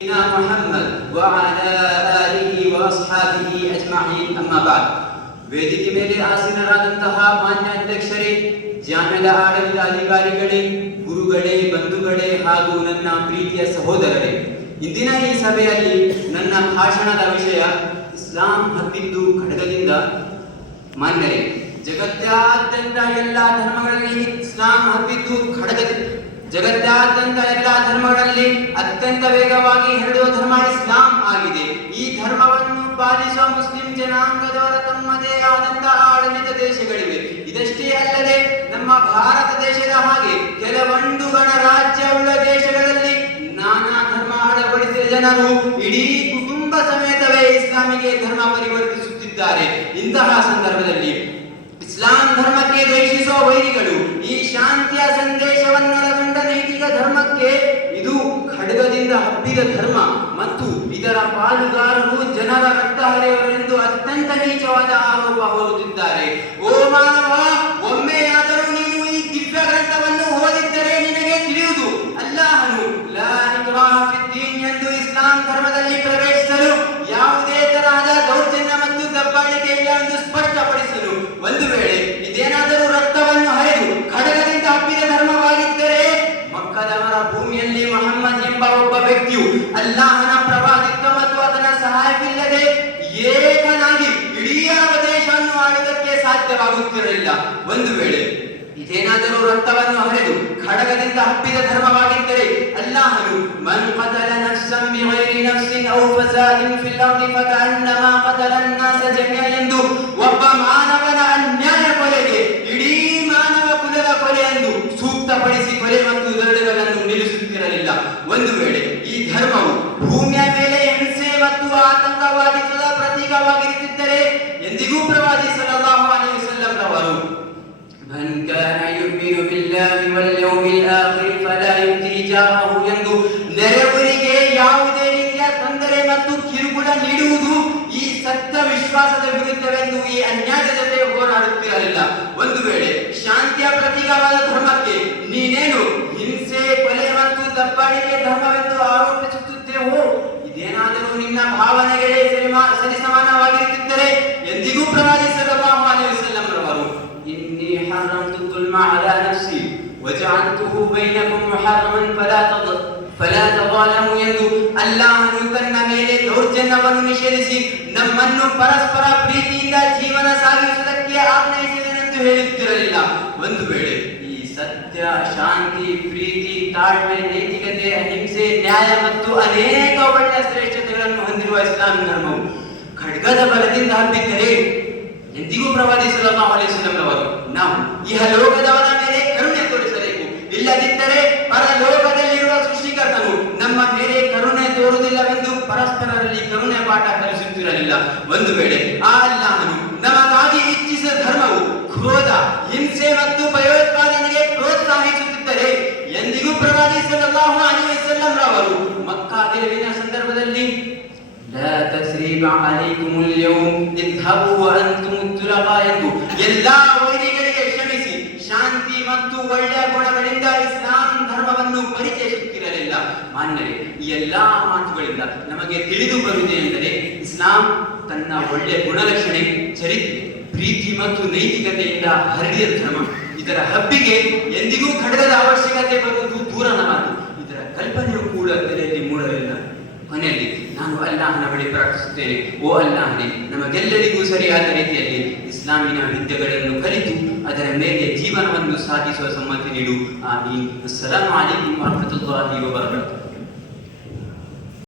محمد وعلى آله وأصحابه أجمعين أما بعد ವೇದಿಕೆ ಮೇಲೆ ಆಸೀನರಾದಂತಹ ಮಾನ್ಯ ಅಧ್ಯಕ್ಷರೇ, ಜಾಮೆಲ ಆಡಳಿತ ಅಧಿಕಾರಿಗಳೇ, ಗುರುಗಳೇ, ಬಂಧುಗಳೇ ಹಾಗೂ ನನ್ನ ಪ್ರೀತಿಯ ಸಹೋದರರೇ, ಇಂದಿನ ಈ ಸಭೆಯಲ್ಲಿ ನನ್ನ ಭಾಷಣದ ವಿಷಯ ಇಸ್ಲಾಂ ಹಬ್ಬಿದ್ದು ಖಡ್ಗದಿಂದ. ಮಾನ್ಯರೇ, ಜಗತ್ತಾದ್ಯಂತ ಎಲ್ಲ ಧರ್ಮಗಳಲ್ಲಿ ಇಸ್ಲಾಂ ಹಬ್ಬಿದ್ದು ಖಡ್ಗದಿಂದ. ಜಗತ್ತಾದ್ಯಂತ ಎಲ್ಲ ಧರ್ಮಗಳಲ್ಲಿ ಅತ್ಯಂತ ವೇಗವಾಗಿ ಹರಡುವ ಧರ್ಮ ಇಸ್ಲಾಂ ಆಗಿದೆ. ಈ ಧರ್ಮವನ್ನು ಪಾಲಿಸುವ ಮುಸ್ಲಿಂ ಜನಾಂಗದವರ ತಮ್ಮದೇ ಆದಂತಹ ಆಡಳಿತ ದೇಶಗಳಿವೆ. ಇದಷ್ಟೇ ಅಲ್ಲದೆ ನಮ್ಮ ಭಾರತ ದೇಶದ ಹಾಗೆ ಕೆಲವೊಂದು ಗಣರಾಜ್ಯವುಳ್ಳ ದೇಶಗಳಲ್ಲಿ ನಾನಾ ಧರ್ಮ ಅಳವಡಿಸಿದ ಜನರು ಇಡೀ ಕುಟುಂಬ ಸಮೇತವೇ ಇಸ್ಲಾಮಿಗೆ ಧರ್ಮ ಪರಿವರ್ತಿಸುತ್ತಿದ್ದಾರೆ. ಇಂತಹ ಸಂದರ್ಭದಲ್ಲಿ ಇಸ್ಲಾಂ ಧರ್ಮಕ್ಕೆ ದ್ವೇಷಿಸುವ ವೈರಿಗಳು ಈ ಶಾಂತಿಯ ಸಂದೇಶವನ್ನೊಳಗೊಂಡ ನೈತಿಕ ಧರ್ಮಕ್ಕೆ ಇದು ಖಡ್ಗದಿಂದ ಹಬ್ಬಿದ ಧರ್ಮ ಮತ್ತು ಇದರ ಪಾಲುಗಾರರು ಜನರ ರಕ್ತ ಹರಿಯವರೆಂದು ಅತ್ಯಂತ ನೀಚವಾದ ಆರೋಪ ಹೊರುತ್ತಿದ್ದಾರೆ. ಓ ಮಾನವ, ಒಮ್ಮೆಯಾದರೂ ನೀನು ಈ ದಿವ್ಯ ಗ್ರಂಥವನ್ನು ಓದಿದ್ದರೆ ನಿನಗೆ ತಿಳಿಯುವುದು, ಅಲ್ಲಾಹನು ಲಾ ಇಕ್ರಾಹ ಫಿದ್ದೀನ್ ಎಂದು ಇಸ್ಲಾಂ ಧರ್ಮದಲ್ಲಿ ಪ್ರವೇಶಿಸಲು ಯಾವುದೇ ತರಹದ ದೌರ್ಜನ್ಯ ಮತ್ತು ದಬ್ಬಾಳಿಕೆ ಇಲ್ಲ ಎಂದು ಸ್ಪಷ್ಟಪಡಿಸಲು. ಒಂದು ವೇಳೆ ಇದೇನಾದರೂ ರಕ್ತವನ್ನು ಹರಿದು ಖಡ್ಗದಿಂದ ಹಬ್ಬಿದ ಧರ್ಮವಾಗಿದ್ದರೆ ಮಕ್ಕದವರ ಭೂಮಿಯಲ್ಲಿ ಮೊಹಮ್ಮದ್ ಎಂಬ ಒಬ್ಬ ವ್ಯಕ್ತಿಯು ಅಲ್ಲಾಹನ ಪ್ರವಾದಿತ್ವ ಮತ್ತು ಅದರ ಸಹಾಯವಿಲ್ಲದೆ ಏಕನಾಗಿ ಇಡೀ ಅರಬ ದೇಶವನ್ನು ಆಳುವುದಕ್ಕೆ ಸಾಧ್ಯವಾಗುತ್ತಿರಲಿಲ್ಲ. ಒಂದು ವೇಳೆ ಇದೇನಾದರೂ ರಕ್ತವನ್ನು ಹರಿದು ಖಡ್ಗದಿಂದ ಹಬ್ಬಿದ ಧರ್ಮವಾಗಿದ್ದರೆ ಅಲ್ಲಾಹನು ಮನ್ ಕತಲ ನಫ್ಸನ್ ಬಿಗೈರಿ ನಫ್ಸಿನ್ ಔ ಫಸಾದಿನ್ ಫಿಲ್ ಅರ್ದಿ ಫಕಅನ್ನಮಾ ಕತಲ ಅನ್ನಾಸ ಜಮೀಅ ಎಂದು ಒಬ್ಬ ಮಾನವನ ಅನ್ಯಾಯ ಕೊಲೆಗೆ ಇಡೀ ಮಾನವ ಕುಲದ ಕೊಲೆ ಎಂದು ಸೂಕ್ತಪಡಿಸಿ ಕೊಲೆ ಮತ್ತು ದಂಡಗಳನ್ನು ನಿಲ್ಲಿಸುತ್ತಿರಲಿಲ್ಲ. ಒಂದು ವೇಳೆ ಈ ಧರ್ಮವು ಭೂಮಿಯ ಮೇಲೆ ಹಿಂಸೆ ಮತ್ತು ಆತಂಕವಾದಿತ್ವದ ಪ್ರತೀಕವಾಗಿರುತ್ತಿದ್ದರೆ ಎಂದಿಗೂ ಪ್ರವಾದಿ ಸಲ್ಲಲ್ಲಾಹು ಅಲೈಹಿ ವಸಲ್ಲಂ ರವರು من كان يؤمن بالله واليوم الآخر فلا يؤذي جاره ಎಂದು ನೆರೆಯವರಿಗೆ ಯಾವುದೇ ರೀತಿಯ ತೊಂದರೆ ಮತ್ತು ಕಿರುಕುಳ ನೀಡುವುದು ಈ ಸತ್ಯ ವಿಶ್ವಾಸದ ವಿರುದ್ಧವೆಂದು ಈ ಅನ್ಯಾಯದ ಜೊತೆ ಹೋರಾಡುತ್ತಿರಲಿಲ್ಲ. ಒಂದು ವೇಳೆ ಶಾಂತಿಯ ಪ್ರತೀಕವಾದ ಧರ್ಮಕ್ಕೆ ನೀನೇನು ಹಿಂಸೆ, ಕೊಲೆ ಮತ್ತು ದಬ್ಬಾಳಿಕೆ ಧರ್ಮವೆಂದು ಆರೋಪಿಸುತ್ತಿದ್ದೆವೋ ಇದೇನಾದರೂ ನಿನ್ನ ಭಾವನೆಗಳೇ ಸರಿಸಮಾನವಾಗಿರುತ್ತಿದ್ದರೆ ಎಂದಿಗೂ ಪ್ರವಾದಿ ಸಲ್ಲಲ್ಲಾಹು ಅಲೈಹಿ ವಸಲ್ಲಂ ರವರು إني حرمت الظلم على نفسي وجعلته بينكم محرما فلا تظالموا ಎಂದು ಅಲ್ಲಾಹನು ತನ್ನ ಮೇಲೆ ದೌರ್ಜನ್ಯವನ್ನು ನಿಷೇಧಿಸಿ ನಮ್ಮನ್ನು ಪರಸ್ಪರ ಪ್ರೀತಿಯಿಂದ ಜೀವನ ಸಾಗಿಸುವುದಕ್ಕೆ ಆಜ್ಞಾಯಿಸಿದನೆಂದು ಹೇಳುತ್ತಿರಲಿಲ್ಲ. ಒಂದು ವೇಳೆ ಈ ಸತ್ಯ, ಶಾಂತಿ, ಪ್ರೀತಿ, ತಾಳ್ಮೆ, ನೈತಿಕತೆ, ಅಹಿಂಸೆ, ನ್ಯಾಯ ಮತ್ತು ಅನೇಕ ಒಳ್ಳೆಯ ಶ್ರೇಷ್ಠತೆಗಳನ್ನು ಹೊಂದಿರುವ ಇಸ್ಲಾಂ ಧರ್ಮವು ಖಡ್ಗದ ಬಲದಿಂದ ಹಬ್ಬಿದ್ದರೆ ಎಂದಿಗೂ ಪ್ರವಾದಿ ಸಲ್ಲಲ್ಲಾಹು ಅಲೈಹಿ ವಸಲ್ಲಂ ರವರು ನಾವು ಇಹಲೋಕದವರ ಮೇಲೆ ಕರುಣೆ ತೋರಿಸಬೇಕು. ಇಲ್ಲದಿದ್ದರೆ ಪರಲೋಕದಲ್ಲಿರುವ ಸೃಷ್ಟಿಕರ್ತನು ನಮ್ಮ ಮೇಲೆ ಕರುಣೆ ತೋರುವುದಿಲ್ಲವೆಂದು ಪರಸ್ಪರರಲ್ಲಿ ಕರುಣೆ ಪಾಠ ಕಲಿಸುತ್ತಿರಲಿಲ್ಲ. ಒಂದು ವೇಳೆ ಆ ಅಲ್ಲಾಹನು ನಮಗಾಗಿ ಇಚ್ಛಿಸಿದ ಧರ್ಮವು ಕ್ರೋಧ, ಹಿಂಸೆ ಮತ್ತು ಭಯೋತ್ಪಾದನೆಗೆ ಪ್ರೋತ್ಸಾಹಿಸುತ್ತಿದ್ದರೆ ಎಂದಿಗೂ ಪ್ರವಾದಿ ಸಲ್ಲಲ್ಲಾಹು ಅಲೈಹಿ ವಸಲ್ಲಂ ರವರು ಮಕ್ಕಾ ಗೆಲುವಿನ ಸಂದರ್ಭದಲ್ಲಿ لا تثريب عليكم اليوم اذهبوا وانتم الطلقاء ಎಂದು ಎಲ್ಲಾ ವೈರಿಗಳಿಗೆ ಕ್ಷಮಿಸಿ ಶಾಂತಿ ಮತ್ತು ಒಳ್ಳೆಯ ಗುಣಗಳಿಂದ ಇಸ್ಲಾಂ ಧರ್ಮವನ್ನು ಪರಿಚಯಿಸುತ್ತಿರಲಿಲ್ಲ. ಮಾನ್ಯರೇ, ಈ ಎಲ್ಲಾ ಮಾತುಗಳಿಂದ ನಮಗೆ ತಿಳಿದು ಬರುವುದು ಎಂದರೆ ಇಸ್ಲಾಂ ತನ್ನ ಒಳ್ಳೆಯ ಗುಣಲಕ್ಷಣೆ, ಚರಿತ್ರೆ, ಪ್ರೀತಿ ಮತ್ತು ನೈತಿಕತೆಯಿಂದ ಹರಡಿದ ಧರ್ಮ. ಇದರ ಹಬ್ಬಿಗೆ ಎಂದಿಗೂ ಖಡ್ಗದ ಅವಶ್ಯಕತೆ ಬರುವುದು ದೂರದ ಮಾತು. ಇದರ ಕಲ್ಪನೆಯೂ ಕೂಡ ತಲೆಯಲ್ಲಿ ಮೂಡಲಿಲ್ಲ. ಕೊನೆಯಲ್ಲಿ ನಾನು ಅಲ್ಲಾಹನ ಬಳಿ ಪ್ರಾರ್ಥಿಸುತ್ತೇನೆ, ಓ ಅಲ್ಲಾಹನೇ, ನಮಗೆಲ್ಲರಿಗೂ ಸರಿಯಾದ ರೀತಿಯಲ್ಲಿ ಇಸ್ಲಾಮಿನ ವಿದ್ಯೆಗಳನ್ನು ಕಲಿತು ಅದರ ಮೇಲೆ ಜೀವನವನ್ನು ಸಾಧಿಸುವ ಸಮ್ಮತಿ ನೀಡು. ಆಮೀನ್. ಅಸ್ಸಲಾಮು ಅಲೈಕುಂ ವರಹ್ಮತುಲ್ಲಾಹಿ ವಬರಕಾತುಹು.